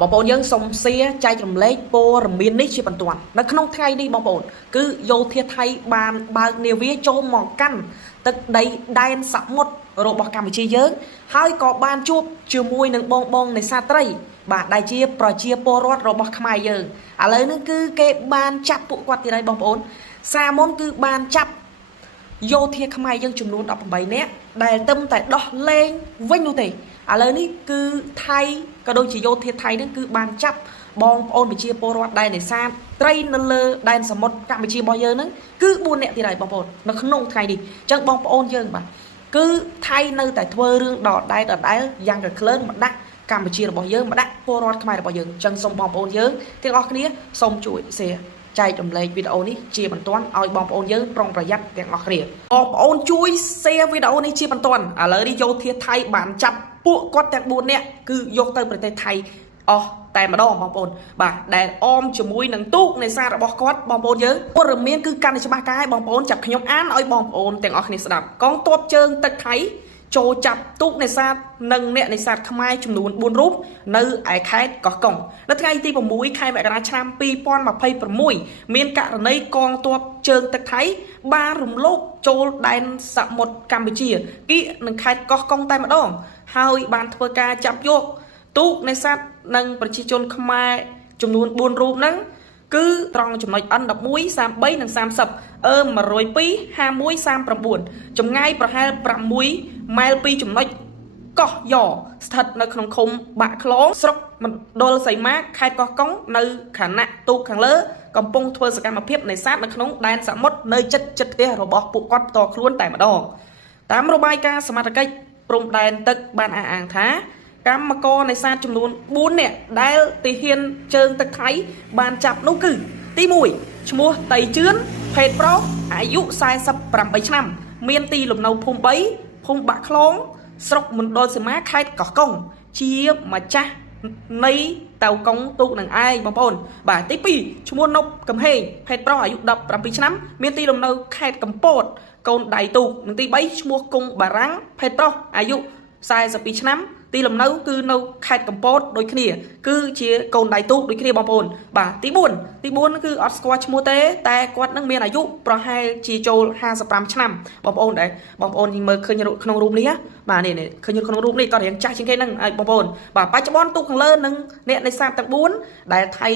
បងប្អូនយើងសូមសៀចែករំលែកព័ត៌មាននេះជាបន្ទាន់នៅក្នុងថ្ងៃនេះបងប្អូនគឺយោធាថៃបានបើកនាវាចូលមកកាន់ទឹកដីដែនសមុទ្ររបស់កម្ពុជាយើងហើយក៏បានជួបជាមួយនឹងបងនេសាទត្រីបាទដែលជាប្រជាពលរដ្ឋរបស់ខ្មែរយើងឥឡូវនេះគឺគេបានចាប់ពួកគាត់ទីហើយបងប្អូនសាមុនគឺបានចាប់យោធាខ្មែរយើងចំនួន18នាក់ដែលទឹមតែដោះលែងវិញនោះទេឥឡូវនេះគឺថៃក៏ដូចជាយោធាថៃនឹងគឺបានចាប់បងប្អូនប្រជាពលរដ្ឋដែលនេសាទត្រីនៅលើដែនសមុទ្រកម្ពុជារបស់យើងហ្នឹងគឺ4នាក់ទៀតហើយបងប្អូននៅក្នុងថ្ងៃនេះអញ្ចឹងបងប្អូនយើងបាទគឺថៃនៅតែធ្វើរឿងដដែលយ៉ាងកក្លឿនមកដាក់កម្ពុជារបស់យើងមកដាក់ពលរដ្ឋខ្មែររបស់យើងអញ្ចឹងសូមបងប្អូនយើងទាំងអស់គ្នាសូមជួយ share ចែករំលែកវីដេអូនេះជាបន្ទាន់ឲ្យបងប្អូនយើងប្រុងប្រយ័ត្នទាំងអស់គ្នាបងប្អូនជួយ share វីដេអូនេះជាបន្ទាន់ឥឡូវនេះយោធាថៃបានចាប់ពួកគាត់ទាំង4នាក់គឺយកទៅប្រទេសថៃអស់តែម្ដងបងប្អូនបាទដែលអមជាមួយនឹងទូកនេសាទរបស់គាត់បងប្អូនយើងព័ត៌មានគឺកាន់តែច្បាស់កាយបងប្អូនចាប់ខ្ញុំអានឲ្យបងប្អូនទាំងអស់គ្នាស្ដាប់កងទ័ពជើងទឹកថៃចូលចាប់ទូកនេសាទនិងអ្នកនេសាទខ្មែរចំនួន4រូបនៅឯខេត្តកោះកុងនៅថ្ងៃទី6ខែមករាឆ្នាំ2026មានករណីកងទ័ពជើងទឹកថៃបានរំលោភចូលដែនសមុទ្រកម្ពុជាគៀកនឹងខេត្តកោះកុងតែម្ដងហើយបានធ្វើការចាប់យកទូកនេសាទនិងប្រជាជនខ្មែរចំនួន4រូបហ្នឹងគឺត្រង់ចំណុច N11 33និង30អឺ102 51 39ចម្ងាយប្រហែល6ម៉ែលពីចំណុចកោះយ៉ស្ថិតនៅក្នុងឃុំបាក់ខ្លងស្រុកមណ្ឌលសីមាខេត្តកោះកុងនៅខណៈទូកខាងលើកំពុងធ្វើសកម្មភាពនេសាទនៅក្នុងដែនសមុទ្រនៅជិតផ្ទះរបស់ពួកគាត់ផ្ទាល់ខ្លួនតែម្ដងតាមរបាយការណ៍សមត្ថកិច្ចព្រំដែនទឹកបានអះអាងថាកម្មករនេសាទចំនួន4នាក់ដែលទាហានជើងទឹកថៃបានចាប់នោះគឺទី1ឈ្មោះតៃជឿនភេទប្រុសអាយុ48ឆ្នាំមានទីលំនៅភូមិ3ភូមិបាក់ខ្លងស្រុកមណ្ឌលសីមាខេត្តកោះកុងជាម្ចាស់នៃតៅកុងទូកនឹងឯងបងប្អូនបាទទី2ឈ្មោះនប់កំហេងភេទប្រុសអាយុ17ឆ្នាំមានទីលំនៅខេត្តកំពតកូនដៃទូកនិងទី3ឈ្មោះគង់បារាំងភេទប្រុសអាយុ42ឆ្នាំទីលំនៅគឺនៅខេត្តកំពតដូចគ្នាគឺជាកូនដៃទូកដូចគ្នាបងប្អូនបាទទី4គឺអត់ស្គាល់ឈ្មោះទេតែគាត់នឹងមានអាយុប្រហែលជាចូល55ឆ្នាំបងប្អូនដែរបងប្អូនមើលឃើញក្នុងរូបនេះបាទនេះឃើញក្នុងរូបនេះគាត់រៀងចាស់ជាងគេហ្នឹងបងប្អូនបាទបច្ចុប្បន្នទូកខាងលើនឹងអ្នកនេសាទទាំង4ដែលថៃ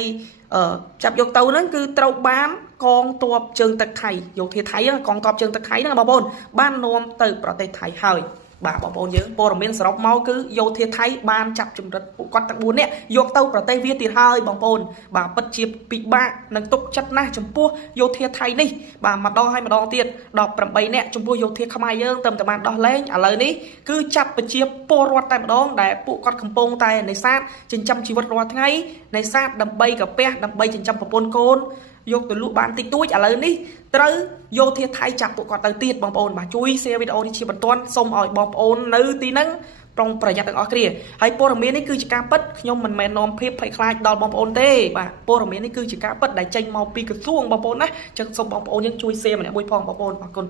ចាប់យកទៅហ្នឹងគឺត្រូវបានកងទ័ពជើងទឹកថៃយោធាថៃកងទ័ពជើងទឹកថៃហ្នឹងបងប្អូនបាននាំទៅប្រទេសថៃហើយបាទបងប្អូនយើងព័ត៌មានសរុបមកគឺយោធាថៃបានចាប់ចម្រិតពួកគាត់ទាំង4នាក់យកទៅប្រទេសវាទៀតហើយបងប្អូនបាទពិតជាពិបាកនឹងទុកចិត្តណាស់ចំពោះយោធាថៃនេះបាទម្ដងហើយម្ដងទៀត18នាក់ចំពោះយោធាខ្មែរយើងតែបានដោះលែងឥឡូវនេះគឺចាប់ប្រជាពលរដ្ឋតែម្ដងដែលពួកគាត់កំពុងតែនេសាទចិញ្ចឹមជីវិតរាល់ថ្ងៃនេសាទដើម្បីកាពះដើម្បីចិញ្ចឹមប្រពន្ធកូនយកទៅលក់បានតិចតួចឥឡូវនេះត្រូវយោធាថៃចាប់ពួកគាត់ទៅទៀតបងប្អូនបាទជួយ share វីដេអូនេះជាបន្ទាន់សូមឲ្យបងប្អូននៅទីហ្នឹងប្រុងប្រយ័ត្នទាំងអស់គ្នាហើយព័ត៌មាននេះគឺជាការពិតខ្ញុំមិនមែននាំភាពភ័យខ្លាចដល់បងប្អូនទេបាទព័ត៌មាននេះគឺជាការពិតដែលចេញមកពីក្រសួងបងប្អូនណាអញ្ចឹងសូមបងប្អូនយើងជួយ share ម្នាក់មួយផងបងប្អូនអរគុណ